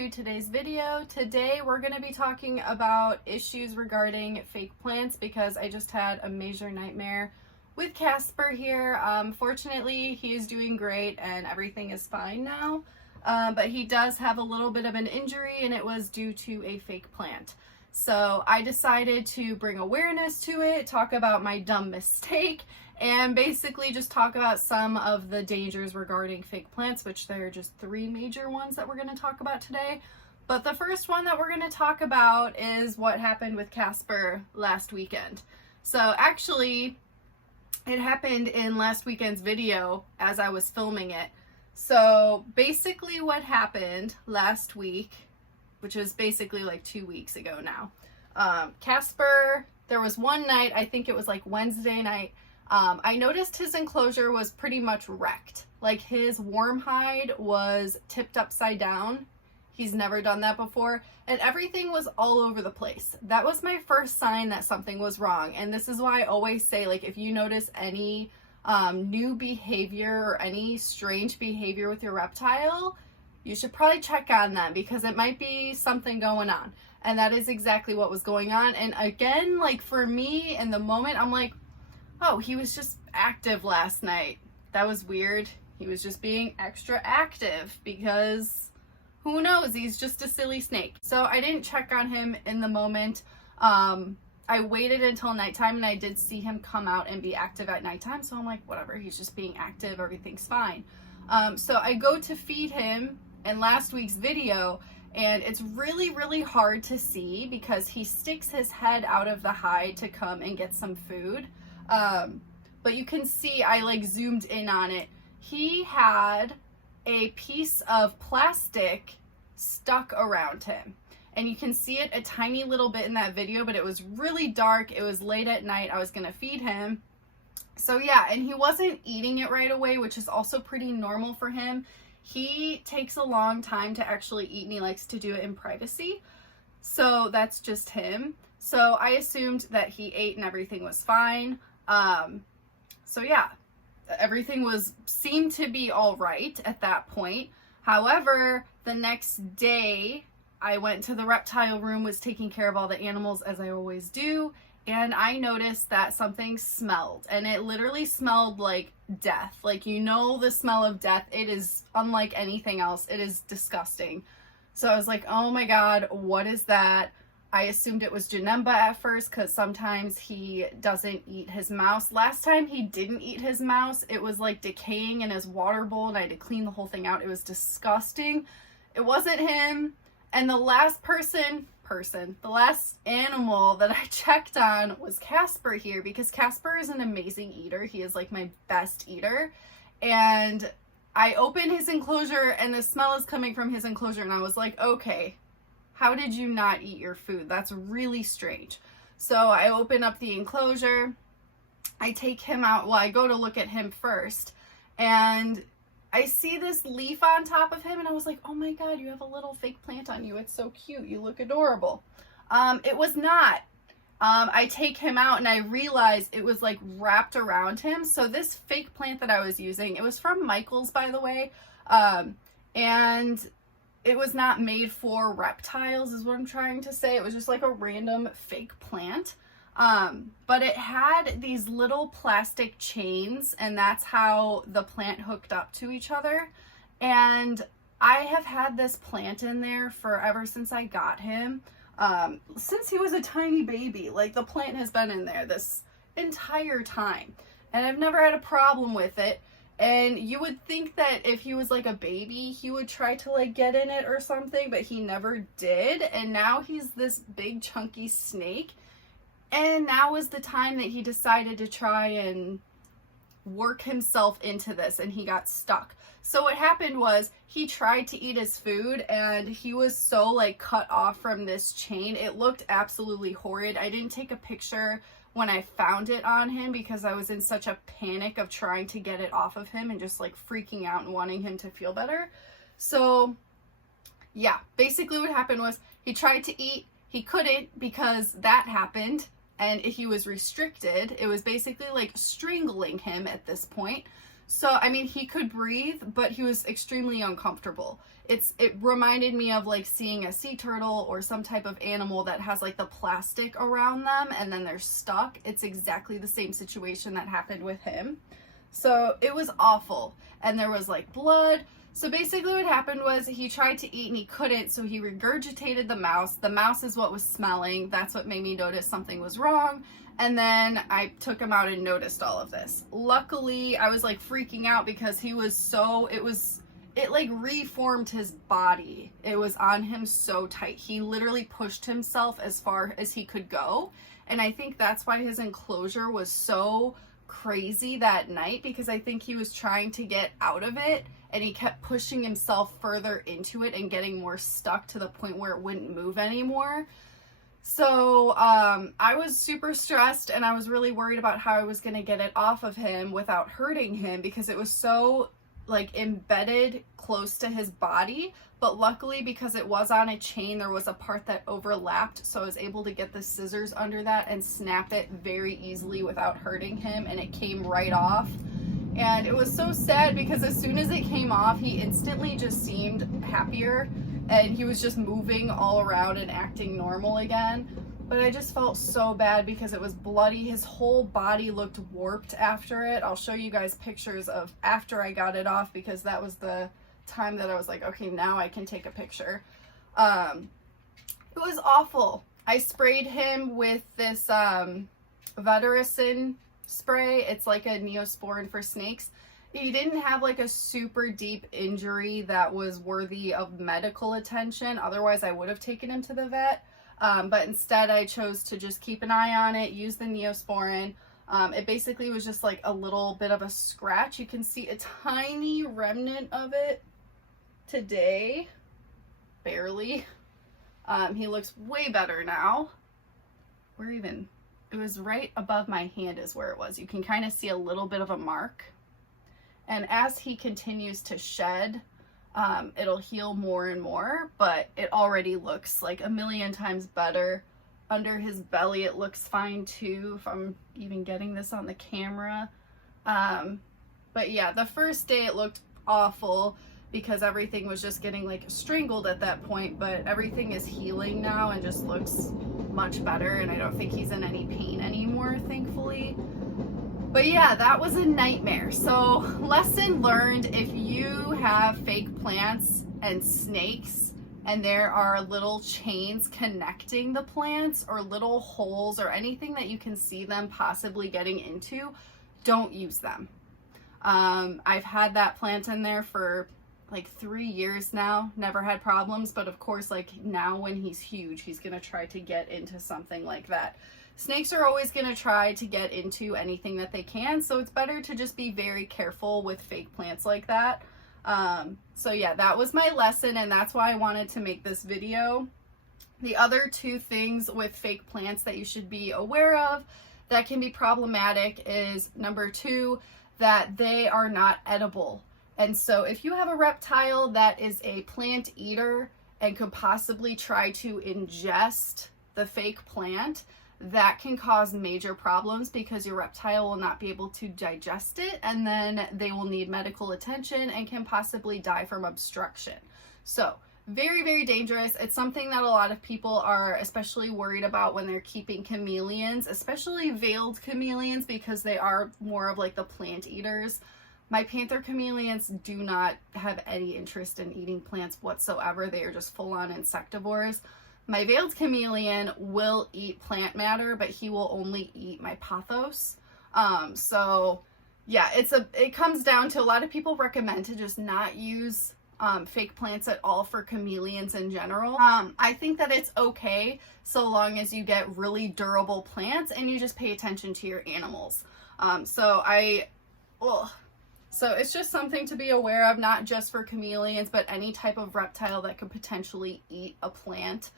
to today's video. Today we're going to be talking about issues regarding fake plants because I just had a major nightmare with Casper here. Fortunately, he is doing great and everything is fine now, but he does have a little bit of an injury and it was due to a fake plant. So I decided to bring awareness to it, talk about my dumb mistake, and basically just talk about some of the dangers regarding fake plants, which there are just 3 major ones that we're going to talk about today. But the first one that we're going to talk about is what happened with Casper last weekend. So actually, it happened in last weekend's video as I was filming it. So basically what happened last week, which was basically like 2 weeks ago now, Casper, there was one night, I think it was like Wednesday night, I noticed his enclosure was pretty much wrecked. Like his warm hide was tipped upside down. He's never done that before. And everything was all over the place. That was my first sign that something was wrong. And this is why I always say, like, if you notice any new behavior or any strange behavior with your reptile, you should probably check on them because it might be something going on. And that is exactly what was going on. And again, like for me in the moment, I'm like, oh, he was just active last night. That was weird. He was just being extra active because who knows? He's just a silly snake. So I didn't check on him in the moment. I waited until nighttime and I did see him come out and be active at nighttime. So I'm like, whatever, he's just being active. Everything's fine. So I go to feed him in last week's video and it's really, really hard to see because he sticks his head out of the hide to come and get some food. But you can see I like zoomed in on it. He had a piece of plastic stuck around him. And you can see it a tiny little bit in that video, but it was really dark. It was late at night. I was going to feed him. So yeah, and he wasn't eating it right away, which is also pretty normal for him. He takes a long time to actually eat and he likes to do it in privacy. So that's just him. So I assumed that he ate and everything was fine. So yeah, everything seemed to be all right at that point. However, the next day I went to the reptile room, was taking care of all the animals as I always do. And I noticed that something smelled, and it literally smelled like death. Like, you know, the smell of death. It is unlike anything else. It is disgusting. So I was like, oh my God, what is that? I assumed it was Janemba at first because sometimes he doesn't eat his mouse. Last time he didn't eat his mouse, it was like decaying in his water bowl and I had to clean the whole thing out. It was disgusting. It wasn't him. And the last the last animal that I checked on was Casper here because Casper is an amazing eater. He is like my best eater. And I opened his enclosure and the smell is coming from his enclosure and I was like, okay, how did you not eat your food? That's really strange. So I open up the enclosure. I take him out. Well, I go to look at him first and I see this leaf on top of him and I was like, oh my God, you have a little fake plant on you. It's so cute. You look adorable. It was not. I take him out and I realize it was like wrapped around him. So this fake plant that I was using, it was from Michael's, by the way. And it was not made for reptiles is what I'm trying to say. It was just like a random fake plant. But it had these little plastic chains and that's how the plant hooked up to each other. And I have had this plant in there forever since I got him. Since he was a tiny baby, like the plant has been in there this entire time and I've never had a problem with it. And you would think that if he was like a baby, he would try to like get in it or something, but he never did. And now he's this big chunky snake. And now is the time that he decided to try and work himself into this and he got stuck. So what happened was he tried to eat his food and he was so like cut off from this chain. It looked absolutely horrid. I didn't take a picture when I found it on him because I was in such a panic of trying to get it off of him and just like freaking out and wanting him to feel better. So yeah, basically what happened was he tried to eat, he couldn't because that happened and he was restricted. It was basically like strangling him at this point. So, I mean, he could breathe, but he was extremely uncomfortable. It reminded me of like seeing a sea turtle or some type of animal that has like the plastic around them and then they're stuck. It's exactly the same situation that happened with him. So it was awful. And there was like blood. So basically what happened was he tried to eat and he couldn't, so he regurgitated the mouse. The mouse is what was smelling. That's what made me notice something was wrong. And then I took him out and noticed all of this. Luckily, I was like freaking out because he was so, it like reformed his body. It was on him so tight. He literally pushed himself as far as he could go. And I think that's why his enclosure was so crazy that night, because I think he was trying to get out of it and he kept pushing himself further into it and getting more stuck to the point where it wouldn't move anymore. So I was super stressed and I was really worried about how I was going to get it off of him without hurting him, because it was so like embedded close to his body. But luckily, because it was on a chain, there was a part that overlapped, so I was able to get the scissors under that and snap it very easily without hurting him, and it came right off. And it was so sad because as soon as it came off, he instantly just seemed happier and he was just moving all around and acting normal again. But I just felt so bad because it was bloody. His whole body looked warped after it. I'll show you guys pictures of after I got it off, because that was the time that I was like, okay, now I can take a picture. It was awful. I sprayed him with this Vetericin spray. It's like a Neosporin for snakes. He didn't have like a super deep injury that was worthy of medical attention. Otherwise, I would have taken him to the vet. But instead, I chose to just keep an eye on it, use the Neosporin. It basically was just like a little bit of a scratch. You can see a tiny remnant of it today, barely. He looks way better now. It was right above my hand is where it was. You can kind of see a little bit of a mark. And as he continues to shed, it'll heal more and more, but it already looks like a million times better. Under his belly, it looks fine too, if I'm even getting this on the camera. But yeah, the first day it looked awful because everything was just getting like strangled at that point, but everything is healing now and just looks much better, and I don't think he's in any pain anymore, thankfully. But yeah, that was a nightmare. So lesson learned: if you have fake plants and snakes and there are little chains connecting the plants or little holes or anything that you can see them possibly getting into, don't use them. I've had that plant in there for like 3 years now, never had problems, but of course, like now when he's huge, he's gonna try to get into something like that. Snakes are always gonna try to get into anything that they can, so it's better to just be very careful with fake plants like that. So yeah, that was my lesson, and that's why I wanted to make this video. The other two things with fake plants that you should be aware of that can be problematic is, number 2, that they are not edible. And so if you have a reptile that is a plant eater and could possibly try to ingest the fake plant, that can cause major problems because your reptile will not be able to digest it, and then they will need medical attention and can possibly die from obstruction. So very, very dangerous. It's something that a lot of people are especially worried about when they're keeping chameleons, especially veiled chameleons, because they are more of like the plant eaters. My panther chameleons do not have any interest in eating plants whatsoever. They are just full-on insectivores. My veiled chameleon will eat plant matter, but he will only eat my pothos. So yeah, it comes down to, a lot of people recommend to just not use fake plants at all for chameleons in general. I think that it's okay so long as you get really durable plants and you just pay attention to your animals. So it's just something to be aware of, not just for chameleons, but any type of reptile that could potentially eat a plant.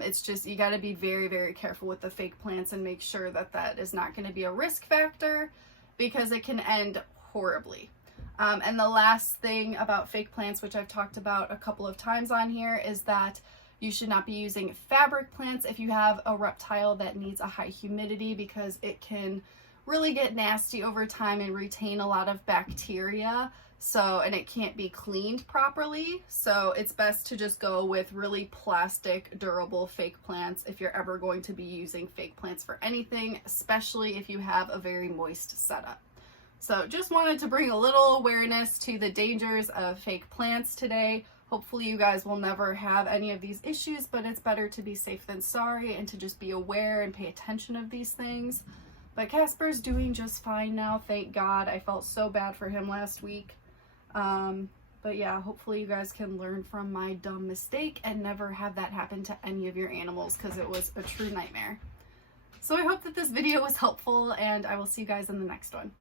It's just, you got to be very, very careful with the fake plants and make sure that that is not going to be a risk factor, because it can end horribly. And the last thing about fake plants, which I've talked about a couple of times on here, is that you should not be using fabric plants if you have a reptile that needs a high humidity, because it can really get nasty over time and retain a lot of bacteria. So, and it can't be cleaned properly. So it's best to just go with really plastic, durable fake plants if you're ever going to be using fake plants for anything, especially if you have a very moist setup. So just wanted to bring a little awareness to the dangers of fake plants today. Hopefully you guys will never have any of these issues, but it's better to be safe than sorry and to just be aware and pay attention of these things. But Casper's doing just fine now, thank God. I felt so bad for him last week. But yeah, hopefully you guys can learn from my dumb mistake and never have that happen to any of your animals, because it was a true nightmare. So I hope that this video was helpful, and I will see you guys in the next one.